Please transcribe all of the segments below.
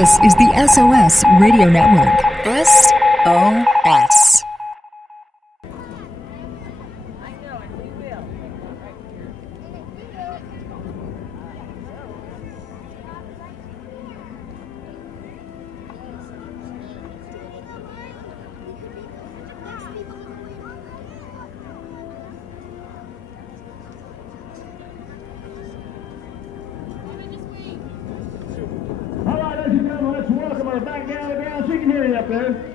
This is the SOS Radio Network. SOS. Back down the ground, she can hear you up there.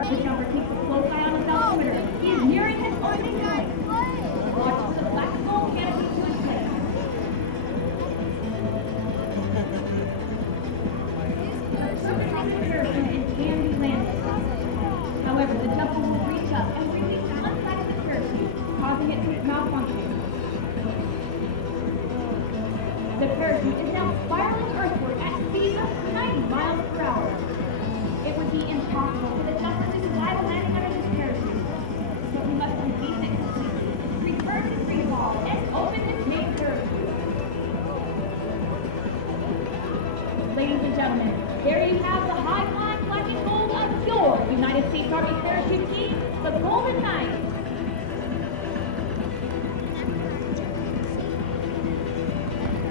The jumper keeps a close eye on the altimeter. He is nearing his opening height. Watch the black gold canopy to his head. It can be landed. However, the jumper will reach up and release one side of the parachute, causing it to malfunction. The parachute is now spiraling earthward at speeds of 90 miles per hour. It would be impossible for the jumper to survive landing under this parachute. So he must release it completely, return to free fall, and open his main parachute. Ladies and gentlemen, there you have the high-flying black and gold of your United States Army parachute team, the Golden Knights.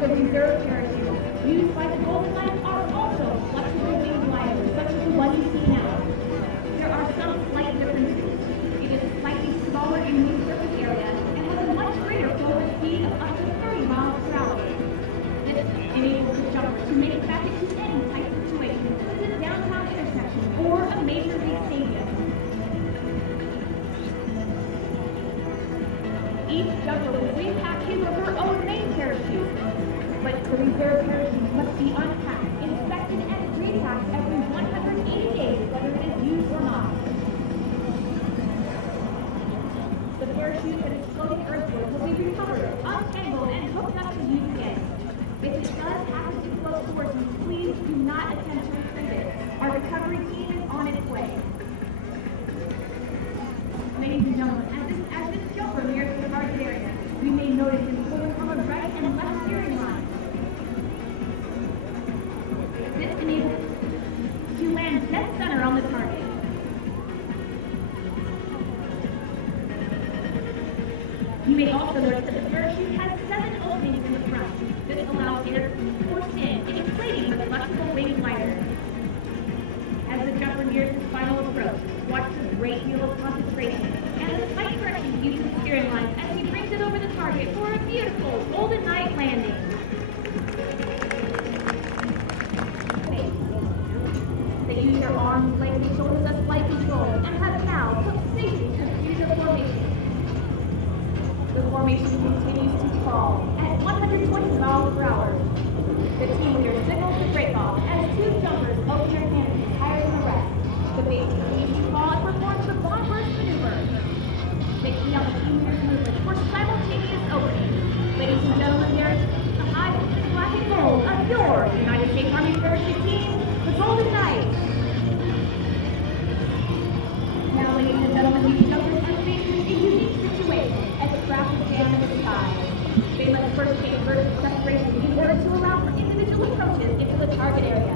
The reserve parachutes used by the Golden Knights are also flexible wing gliders, such as the one you see now. There are some slight differences. It is slightly smaller in wing surface area and has a much greater forward speed of up to 30 miles per hour. This enables the jumper to make it back into any tight situation, such as a downtown intersection or a major league stadium. Each jumper will repack his or her own main parachute. But the reserve parachute must be unpacked, inspected, and repacked every 180 days, whether it is used or not. The parachute that is floating earthward will be recovered, untangled, and hooked up to use again. If it does happen to float towards you, please do not attempt to retrieve it. Our recovery team is on its way. Ladies and gentlemen, as this jumper nears the target area, we may notice him pulling from a right and left steering line. This enables to land dead center on the target. You may also notice that the parachute has 7 openings in the front. This allows air to be forced in, inflating the flexible wing glider. As the jumper nears his final approach, watch with a great deal of concentration and the slight correction using the steering line as he brings it over the target for a beautiful Golden Knight landing. They use their arms, legs, and shoulders as flight control and have now put safety to the future formation. The formation continues to fall at 120 miles per hour. The team leader signals the break-off as 2 jumpers open their canopies higher than the rest. The base continues to fall and performs the bomb burst maneuver. They key on the team leader's movement for simultaneous opening. Ladies and gentlemen, there's the high black and gold of your United States Army parachute team, the Golden Knights. Now, ladies and gentlemen, these jumpers are facing a unique situation as the craft is jammed in the sky. They must first take vertical separation in order to allow for individual approaches into the target area.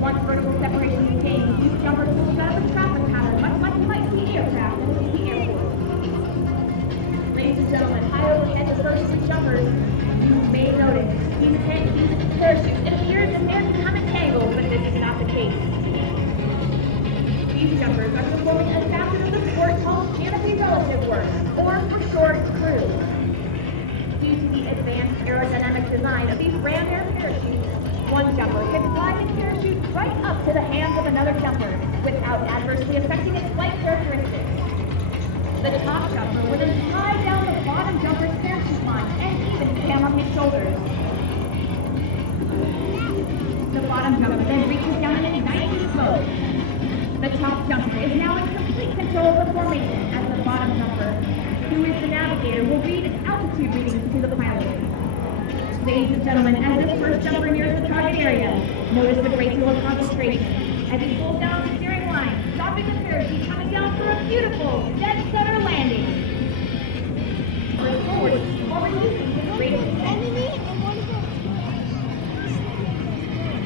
Once vertical separation is gained, these jumpers will set up a traffic pattern, much like you might see aircraft at the airport. Ladies and gentlemen, high overhead the first of the jumpers, you may notice these parachutes. It appears that they're become entangled, but this is not the case. These jumpers are performing a facet of the sport called canopy relative work, or for short, crew. Due to the advanced aerodynamic design of these ram air parachutes, one jumper can fly his parachute right up to the hands of another jumper without adversely affecting its flight characteristics. The top jumper will then slide down the bottom jumper's parachute line and even stand on his shoulders. The bottom jumper then reaches down in a 90 slope. The top jumper is now in complete control of the formation. jumper, who is the navigator, will read altitude readings to the pilot. Ladies and gentlemen, as this first jumper nears the target area, notice the great deal of concentration as he pulls down the steering line, stopping the parachute, coming down for a beautiful dead center landing. Forward, releasing his rate of descent.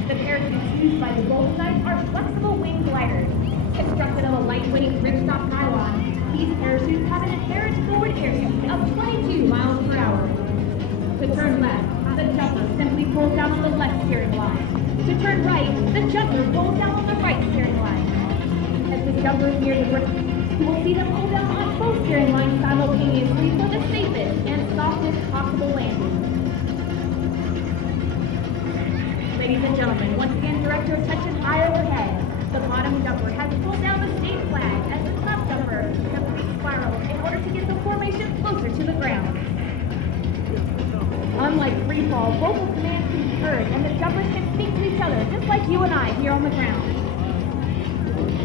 The parachutes used by the Golden Knights are flexible wing gliders. Constructed of a lightweight ripstop nylon, these parachutes have an inherent forward airspeed of 22 miles per hour. To turn left, the jumper simply pulls down on the left steering line. To turn right, the jumper pulls down on the right steering line. As the jumper is near the ground, you will see them pull down on both steering lines simultaneously for the safest and softest possible landing. Ladies and gentlemen, once again, director attention high overhead. The bottom jumper has pulled down the state flag as the top jumper simply spirals in order to get the formation closer to the ground. Unlike free fall, vocal commands can be heard and the jumpers can speak to each other just like you and I here on the ground.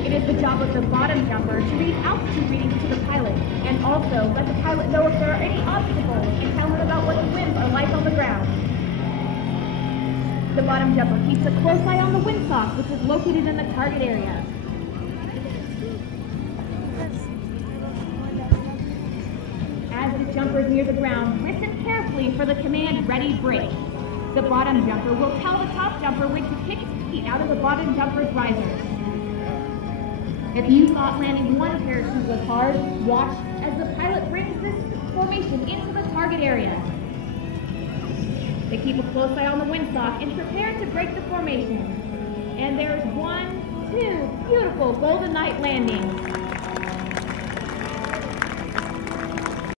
It is the job of the bottom jumper to read altitude readings to the pilot and also let the pilot know if there are any obstacles and tell him about what the winds are like on the ground. The bottom jumper keeps a close eye on the windsock, which is located in the target area. As the jumper is near the ground, listen carefully for the command ready brake. The bottom jumper will tell the top jumper when to kick its feet out of the bottom jumper's riser. If you thought landing one parachute was hard, watch as the pilot brings this formation into the target area. They keep a close eye on the windsock and prepare to break the formation. And there's 1, 2 beautiful Golden Knight landings.